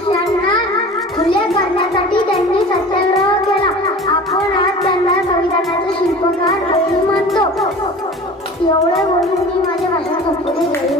अस्पृश्यांना खुले करण्यासाठी त्यांनी सत्याग्रह केला. आपण आज त्यांना संविधानाचे शिल्पकार असे म्हणतो. एवढे बोलून मी माझे भाषण संपवले.